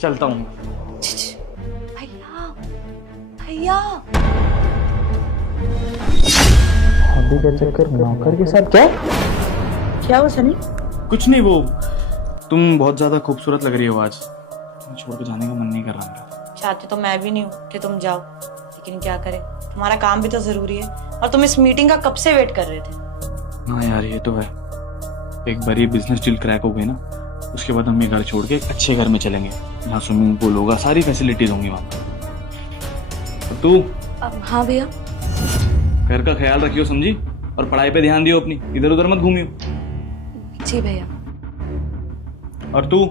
चलता हूँ। भैया भैया शादी का चक्कर नौकर के साथ? क्या हुआ सनी? कुछ नहीं, वो तुम बहुत ज्यादा खूबसूरत लग रही हो आज। छोड़ के जाने का मन नहीं कर रहा मेरा। चाहती तो मैं भी नहीं हूँ कि तुम जाओ, लेकिन क्या करें, तुम्हारा काम भी तो जरूरी है और तुम इस मीटिंग का कब से वेट कर रहे थे। हाँ यार, ये तो है। एक बार ये बिजनेस डील क्रैक हो गई ना, उसके बाद हम ये घर छोड़ के एक अच्छे घर में चलेंगे, यहाँ स्विमिंग पूल होगा, सारी फैसिलिटीज होंगी वहाँ। तू हाँ भैया। घर का ख्याल रखियो समझी, और पढ़ाई पे ध्यान दियो अपनी, इधर उधर मत घूमियो। जी भैया। और तू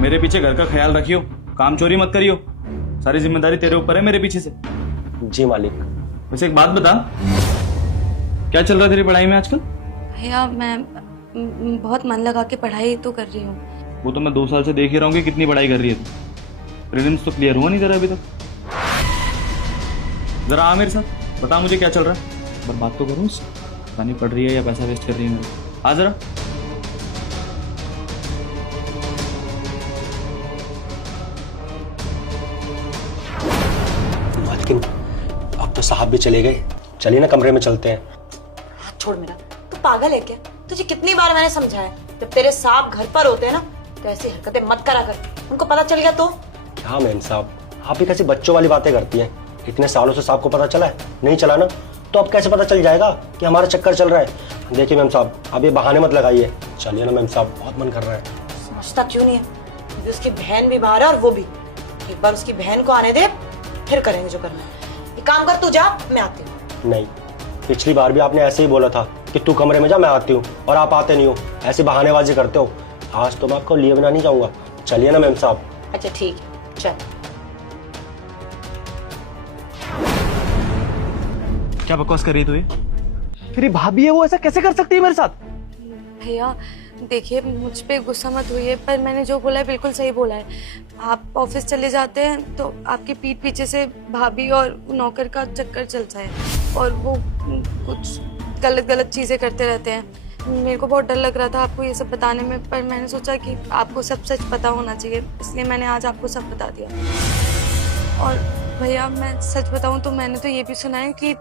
मेरे पीछे घर का ख्याल रखियो, काम चोरी मत करियो, सारी जिम्मेदारी तेरे ऊपर है मेरे पीछे से। जी मालिक। वैसे एक बात बता, क्या चल रहा है तेरी पढ़ाई में आजकल? भैया मैं बहुत मन लगा के पढ़ाई तो कर रही हूँ। वो तो मैं 2 साल से देख ही रहा हूँ कि कितनी पढ़ाई कर रही है तू। प्रीलिम्स तो क्लियर हुआ नहीं तेरा अभी तक। जरा आ मेरे साथ, बता मुझे क्या चल रहा है। पर बात तो करूँ, पता नहीं पढ़ रही है या पैसा वेस्ट कर रही है मेरा। आ जरा। मालकिन अब तो साहब भी चले गए, चलिए ना कमरे में चलते हैं। हाथ छोड़ मेरा, तू पागल है क्या? तुझे कितनी बार मैंने समझाया, जब तेरे सांप घर पर होते हैं ना तो ऐसी हरकतें मत करा कर, उनको पता चल गया तो। हाँ मैम साहब, आप भी कैसी बच्चों वाली बातें करती हैं। इतने सालों से साहब को पता चला है? नहीं चला ना, तो अब कैसे पता चल जाएगा कि हमारा चक्कर चल रहा है। देखिए मैम साहब, अब ये बहाने मत लगाइए, चलिए ना मैम साहब, बहुत मन कर रहा है। समझता क्यों नहीं है, क्योंकि उसकी बहन भी बाहर है और वो भी। एक बार उसकी बहन को आने दे, फिर करेंगे जो करना है। एक काम कर, तू जा, मैं आती हूँ। नहीं, पिछली बार भी आपने ऐसे ही बोला था कि तू कमरे में जा, मैं आती हूँ, और आप आते नहीं हो, ऐसी बहानेबाजी करते हो। आज तो मैं आपको लिए बिना नहीं जाऊंगा, चलिए ना मैम साहब। अच्छा ठीक है, चल। क्या बकवास कर रही है तू? ये तेरी भाभी है, वो ऐसा कैसे कर सकती है मेरे साथ? भैया देखिए, मुझ पे गुस्सा मत होइए, पर मैंने जो बोला है बिल्कुल सही बोला है। आप ऑफिस चले जाते हैं तो आपकी पीठ पीछे से भाभी और नौकर का चक्कर चलता है और वो कुछ गलत गलत चीज़ें करते रहते हैं। मेरे को बहुत डर लग रहा था आपको ये सब बताने में, पर मैंने सोचा कि आपको सब सच पता होना चाहिए, इसलिए मैंने आज आपको सब बता दिया। और भैया मैं सच बताऊं तो मैंने तो ये भी सुना है कि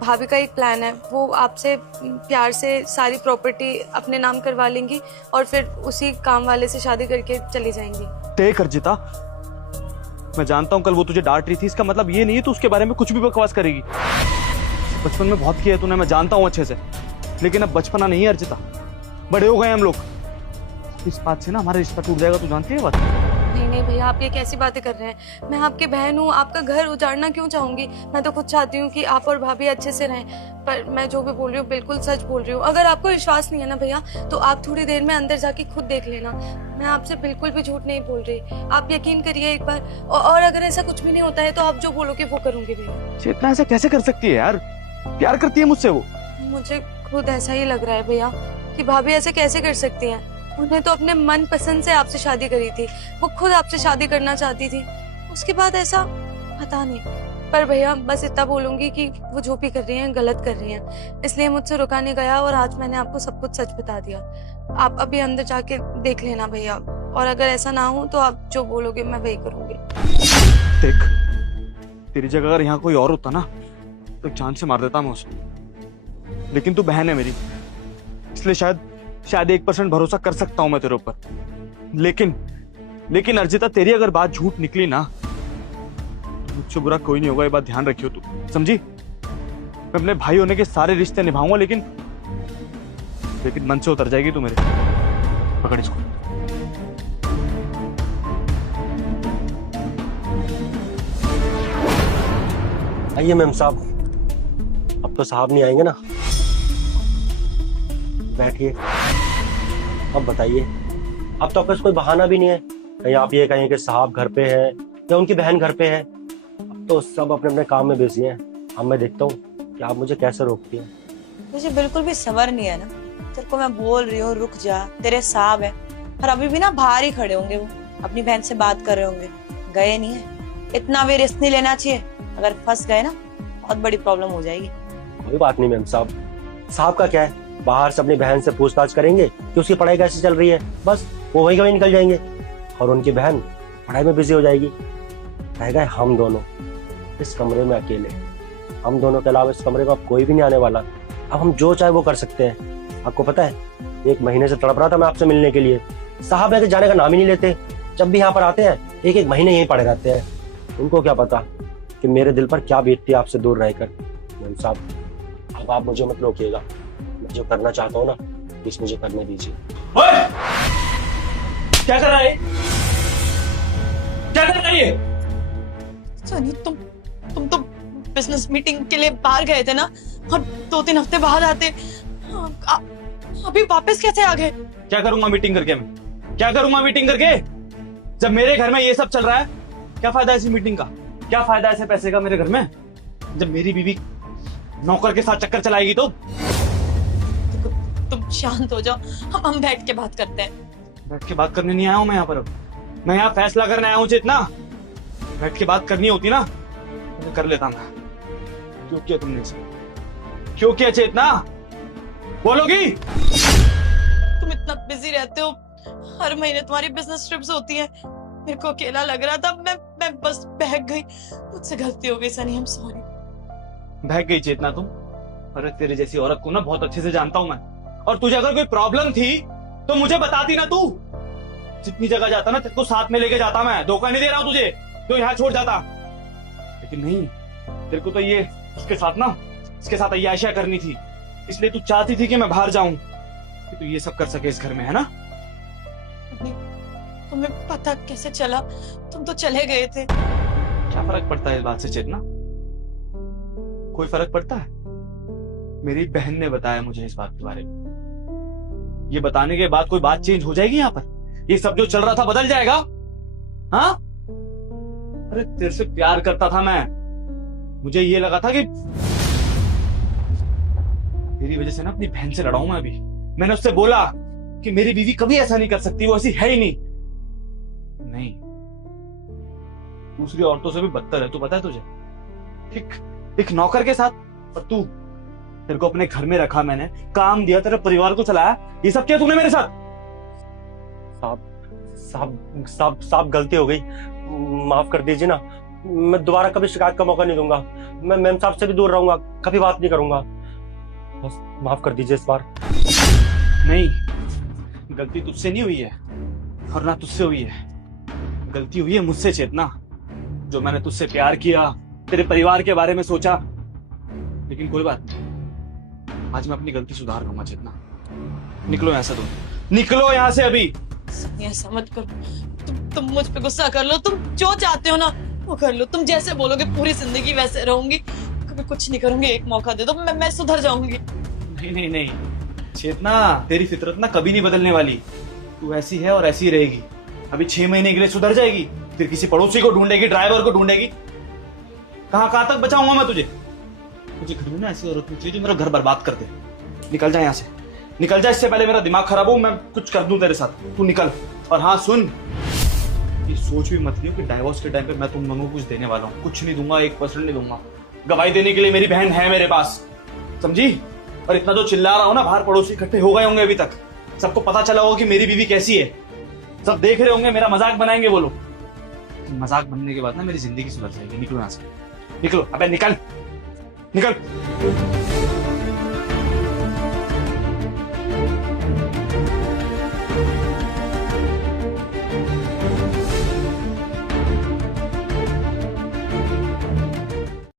भाभी का एक प्लान है, वो आपसे प्यार से सारी प्रॉपर्टी अपने नाम करवा लेंगी और फिर उसी काम वाले से शादी करके चली जाएंगी। देख अर्जिता, मैं जानता हूँ कल वो तुझे डांट रही थी, इसका मतलब ये नहीं है तू उसके बारे में कुछ भी बकवास करेगी। बचपन में बहुत किया है तूने, मैं जानता हूँ अच्छे से, लेकिन अब बचपना नहीं है अर्जिता, बड़े हो गए हम लोग। इस बात से ना हमारा रिश्ता टूट जाएगा, तू जानती है बात? नहीं नहीं भैया, आप ये कैसी बातें कर रहे हैं? मैं आपकी बहन हूँ, आपका घर उजाड़ना क्यों चाहूंगी? मैं तो खुद चाहती हूँ कि आप और भाभी अच्छे से रहें, पर मैं जो भी बोल रही हूँ बिल्कुल सच बोल रही हूँ। अगर आपको विश्वास नहीं है ना भैया, तो आप थोड़ी देर में अंदर जाके खुद देख लेना, मैं आपसे बिल्कुल भी झूठ नहीं बोल रही। आप यकीन करिए एक बार, और अगर ऐसा कुछ भी नहीं होता है तो आप जो बोलोगे वो करूंगी भैया। चेतना ऐसा कैसे कर सकती है यार? प्यार करती है मुझसे वो। मुझे खुद ऐसा ही लग रहा है भैया कि भाभी ऐसे कैसे कर सकती हैं। उन्हें तो अपने मन पसंद से आपसे शादी करी थी, वो खुद आपसे शादी करना चाहती थी, उसके बाद ऐसा पता नहीं। पर भैया बस इतना बोलूंगी कि वो जो भी कर रही हैं गलत कर रही हैं, इसलिए मुझसे रुका नहीं गया और आज मैंने आपको सब कुछ सच बता दिया। आप अभी अंदर जाके देख लेना भैया, और अगर ऐसा ना हो तो आप जो बोलोगे मैं वही करूंगी। देख, तेरी जगह अगर यहाँ कोई और होता ना तो जान से मार देता मैं उसे, लेकिन तू बहन है मेरी, इसलिए शायद 1% भरोसा कर सकता हूं मैं तेरे ऊपर। लेकिन अर्जिता, तेरी अगर बात झूठ निकली ना तो मुझसे बुरा कोई नहीं होगा, ये बात ध्यान रखियो तू, समझी? मैं अपने भाई होने के सारे रिश्ते निभाऊंगा, लेकिन मन से उतर जाएगी तू मेरे। पकड़ इसको। आइए मैम साहब, अब तो साहब नहीं आएंगे ना, बैठिए। अब बताइए, अब तो आपके पास कोई बहाना भी नहीं है, कहीं आप ये कहें कि साहब घर पे है या उनकी बहन घर पे है। अब तो सब अपने अपने काम में बिजी हैं। अब मैं देखता हूँ कि आप मुझे कैसे रोकती हैं। तुझे बिल्कुल भी सबर नहीं है ना? तेरे को मैं बोल रही हूँ रुक जा, तेरे साहब है, और अभी भी ना बाहर ही खड़े होंगे, वो अपनी बहन से बात कर रहे होंगे, गए नहीं है। इतना भी रिस्क नहीं लेना चाहिए, अगर फंस गए ना बहुत बड़ी प्रॉब्लम हो जाएगी। कोई बात नहीं मैम साहब, साहब का क्या है, बाहर से अपनी बहन से पूछताछ करेंगे कि उसकी पढ़ाई कैसी चल रही है, बस वो वहीं कहीं निकल जाएंगे। और उनकी बहन पढ़ाई में बिजी हो जाएगी। रह गए हम दोनों इस कमरे में अकेले। हम दोनों के अलावा इस कमरे में अब कोई भी नहीं आने वाला। अब हम जो चाहे वो कर सकते हैं। आपको पता है, 1 महीने से तड़प रहा था मैं आपसे मिलने के लिए। साहब है कि जाने का नाम ही नहीं लेते। जब भी यहाँ पर आते हैं 1-1 महीने यहीं पड़े रहते हैं। उनको क्या पता कि मेरे दिल पर क्या बीतती है आपसे दूर रहकर। मैम साहब, अब आप मुझे मत रोकिएगा। मैं जो करना चाहता हूँ ना, प्लीज मुझे करने दीजिए। ओए! क्या कर रहा है? क्या कर रहा है ये? सनी, तुम तो बिजनेस मीटिंग के लिए बाहर गए थे ना, और 2-3 हफ्ते बाद आते। अभी वापस कैसे आ गए? क्या करूंगा मीटिंग करके मैं? क्या करूंगा मीटिंग करके? जब मेरे घर में ये सब चल रहा है, क्या फायदा ऐसी मीटिंग का? क्या फायदा ऐसे पैसे का मेरे घर में? जब मेरी बीवी नौकर के साथ चक्कर चलाएगी तो? तुम शांत हो जाओ, हम बैठ के बात करते हैं। बैठ के बात करने नहीं आया हूं मैं यहाँ पर। अब मैं यहाँ फैसला करने आया हूँ चेतना। बैठ के बात करनी होती ना तो मैं कर लेता मैं। क्यों किया तुमने इसे? क्यों किया चेतना? बोलोगी? तुम इतना बिजी रहते हो, हर महीने तुम्हारी बिजनेस ट्रिप्स होती हैं। मेरे को अकेला लग रहा था, मैं बस बहक गई। मुझसे गलती हो गई सनी, आई एम सॉरी। बहक गई चेतना तुम? अरे तेरे जैसी औरत को ना बहुत अच्छे से जानता हूं मैं। और तुझे अगर कोई प्रॉब्लम थी तो मुझे बताती ना तू। जितनी जगह जाता ना तेरे को साथ में लेके जाता मैं। धोखा नहीं दे रहा हूं तुझे, तो यहाँ छोड़ जाता। लेकिन नहीं, तेरे को तो ये इसके साथ अय्याशियां करनी थी। इसलिए तू चाहती थी कि मैं बाहर जाऊं, कि तू ये सब कर सके इस घर में, है ना? तुम्हें पता कैसे चला? तुम तो चले गए थे। क्या फर्क पड़ता है इस बात से चेतना? कोई फर्क पड़ता है? मेरी बहन ने बताया मुझे इस बात के बारे में। ये बताने के बाद कोई बात चेंज हो जाएगी यहाँ पर? ये सब जो चल रहा था बदल जाएगा? हाँ? अरे तेरे से प्यार करता था मैं। मुझे ये लगा था कि मेरी वजह से ना अपनी बहन से लड़ा हूं मैं अभी। मैंने उससे बोला कि मेरी बीवी कभी ऐसा नहीं कर सकती, वो ऐसी है ही नहीं। दूसरी औरतों से भी बदतर है, तू पता है तुझे? एक नौकर के साथ। और तू, तेरे को अपने घर में रखा मैंने, काम दिया, तेरे परिवार को चलाया। ये सब किया तूने मेरे साथ। साहब गलती हो गई, माफ कर दीजिए ना। मैं दोबारा कभी शिकायत का मौका नहीं दूंगा। मैं मैम साहब से भी दूर रहूंगा, कभी बात नहीं करूंगा। बस माफ कर दीजिए इस बार। नहीं, गलती तुझसे नहीं हुई है और ना तुझसे हुई है। गलती हुई है मुझसे चेतना। जो मैंने तुझसे प्यार किया, तेरे परिवार के बारे में सोचा। लेकिन कोई बात नहीं, आज मैं अपनी गलती सुधार लूंगा चेतना। निकलो यहाँ से, तुम निकलो यहाँ से अभी। ऐसा मत करो। तुम मुझ पे गुस्सा कर लो, तुम जो चाहते हो ना वो कर लो। तुम जैसे बोलोगे पूरी जिंदगी वैसे रहूंगी, कभी कुछ नहीं करूंगी। एक मौका दे दो, मैं सुधर जाऊंगी। नहीं चेतना, तेरी फितरत ना कभी नहीं बदलने वाली। तू ऐसी है और ऐसी रहेगी। अभी 6 महीने के लिए सुधर जाएगी, फिर किसी पड़ोसी को ढूंढेगी, ड्राइवर को ढूंढेगी। कहां तक बचाऊंगा मैं तुझे? मुझे घर में ना ऐसी औरत नहीं चाहिए जो मेरा घर बर्बाद कर दे। निकल जा यहाँ से, निकल जा। इससे पहले मेरा दिमाग खराब हो, मैं कुछ कर दूं तेरे साथ। तू निकल। और हाँ सुन, ये सोच भी मत लियो कि डाइवोर्स के टाइम पे मैं तुम दोनों को कुछ देने वाला हूँ। कुछ नहीं दूंगा, 1% नहीं दूंगा। गवाही देने के लिए मेरी बहन है मेरे पास, समझी? और इतना जो चिल्ला रहा हूं ना, बाहर पड़ोसी इकट्ठे हो गए होंगे अभी तक। सबको पता चला होगा कि मेरी बीवी कैसी है। सब देख रहे होंगे, मेरा मजाक बनाएंगे वो लोग। मजाक बनने के बाद ना मेरी जिंदगी सुधर जाएगी। निकलो यहाँ से, निकलो। अबे निकल।